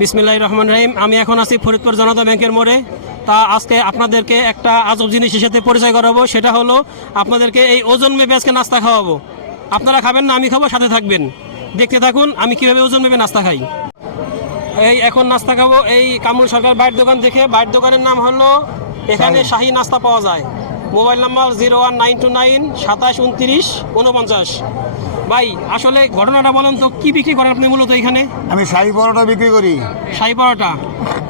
বিসমিল্লাহ রহমান রহিম। আমি এখন আছি ফরিদপুর জনতা ব্যাংকের মোড়ে। তা আজকে আপনাদেরকে একটা আজব জিনিসের সাথে পরিচয় করাবো। সেটা হলো আপনাদেরকে এই ওজন মেপে আজকে নাস্তা খাওয়াবো। আপনারা খাবেন না আমি খাব সাথে থাকবেন। দেখতে থাকুন আমি কীভাবে ওজন মেপে নাস্তা খাই। এই এখন নাস্তা খাব। এই কামরুল সরকার বাইরের দোকান দেখে বাইর দোকানের নাম হলো এখানে শাহী নাস্তা পাওয়া যায়। Mobile number zero one nine two nine সাতাশ উনত্রিশ উনপঞ্চাশ ভাই আসলে ঘটনাটা বলেন তো কি বিক্রি করেন আপনি মূলত এখানে? আমি শাহি পরোটা বিক্রি করি। শাহী পরোটা?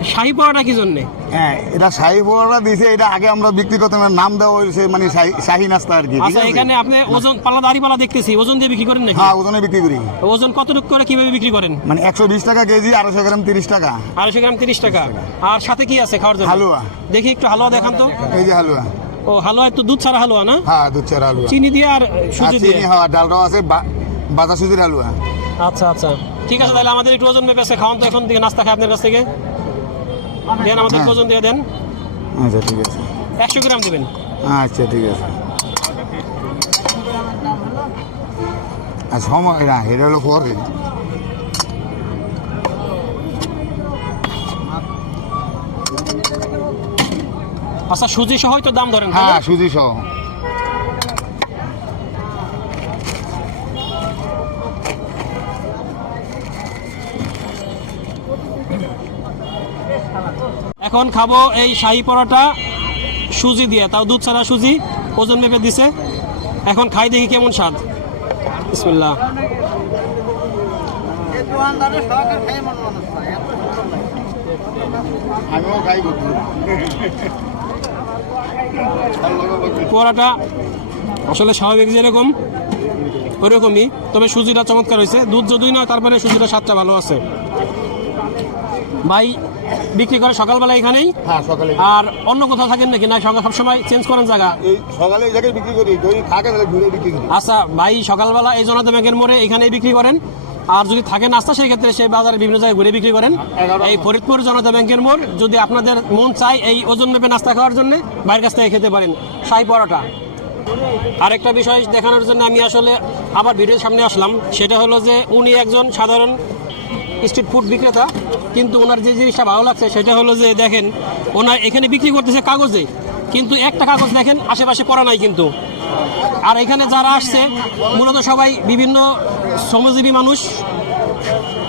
শাহী পরোটা কি জন্যে? হ্যাঁ এটা শাহি পরোটা দিছে এটা আগে আমরা বিক্রি করতাম নাম দেওয়া হয়েছে মানে শাহি- নাস্তা আর কি আচ্ছা এখানে আপনি ওজন পাল্লা দাড়ি পাল্লা দেখতেছি ওজন দিয়ে বিক্রি করেন নাকি? হ্যাঁ ওজনে বিক্রি করি। ওজন কতটুকু করে কীভাবে বিক্রি করেন? মানে একশো বিশ টাকা কেজি আড়াইশো গ্রাম তিরিশ টাকা। আড়াইশো গ্রাম তিরিশ টাকা। আর সাথে কি আছে খাওয়ার জন্য? হালুয়া। দেখি একটু হালুয়া দেখান তো। এই যে হালুয়া। ও হালুয়া একটু দুধ ছাড়া হালুয়া না? হ্যাঁ দুধ চার হালুয়া। চিনি দিয়ে আর সুজি দিয়ে? হওয়া ডালটাও আছে বাজার সুজির হালুয়া আচ্ছা আচ্ছা। ঠিক আছে তাহলে আমাদের একটু ওজন মেপে আছে খাওয়ান তো এখন থেকে নাস্তা খাই আপনার কাছ থেকে। দেন আমাদের হ্যাঁ। ওজন দিয়ে দেন। আচ্ছা ঠিক আছে। একশো গ্রাম দেবেন। আচ্ছা ঠিক আছে। আর সময় না এটা হলো পরে আচ্ছা সুজি সহই তো দাম ধরেন হ্যাঁ সুজি সহ। এখন খাব এই শাহি পরোটা, সুজি দিয়ে। তাও দুধ ছাড়া সুজি, ওজন মেপে দিছে। এখন খাই দেখি কেমন স্বাদ। বিসমিল্লাহ। আসলে স্বাভাবিক যেরকম ওরকমই তবে সুজিটা চমৎকার হয়েছে। দুধ যদি না তারপরে সুজিটা স্বাদটা ভালো আছে। ভাই বিক্রি করে সকালবেলা এখানেই? হ্যাঁ সকালে আর অন্য কোথাও থাকেন নাকি? না সকাল সবসময় চেঞ্জ করেন জায়গা? এই সকালে এই জায়গায় বিক্রি করি যদি থাকে তাহলে ঘুরে বিক্রি করি। আচ্ছা ভাই সকালবেলা এই জনতা ব্যাংকের মোড়ে এখানেই বিক্রি করেন? আর যদি থাকে নাস্তা সেই ক্ষেত্রে সেই বাজারে বিভিন্ন জায়গায় ঘুরে বিক্রি করেন। এই ফরিদপুর জনতা ব্যাংকের মোড় যদি আপনাদের মন চায় এই ওজন মেপে নাস্তা খাওয়ার জন্য বাইরের কাছ থেকে খেতে পারেন। শাহি পরোটা। আরেকটা বিষয় দেখানোর জন্য আমি আসলে আবার ভিডিওর সামনে আসলাম। সেটা হলো যে উনি একজন সাধারণ স্ট্রিট ফুড বিক্রেতা, কিন্তু ওনার যে জিনিসটা ভালো লাগছে সেটা হলো যে, দেখেন, ওনার এখানে বিক্রি করতেছে কাগজে, কিন্তু একটা কাগজ দেখেন, আশেপাশে পড়া নাই কিন্তু। আর এখানে যারা আসছে, মূলত সবাই বিভিন্ন শ্রমজীবী মানুষ,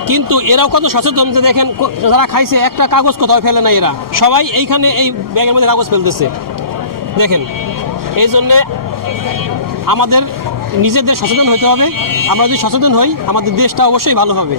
কিন্তু এরাও কত সচেতন যে, দেখেন যারা খাইছে, একটা কাগজ কোথাও ফেলে না এরা। সবাই এইখানে এই ব্যাগের মধ্যে কাগজ ফেলতেছে। দেখেন, এই জন্যে আমাদের নিজেদের সচেতন হতে হবে। আমরা যদি সচেতন হই আমাদের দেশটা অবশ্যই ভালো হবে।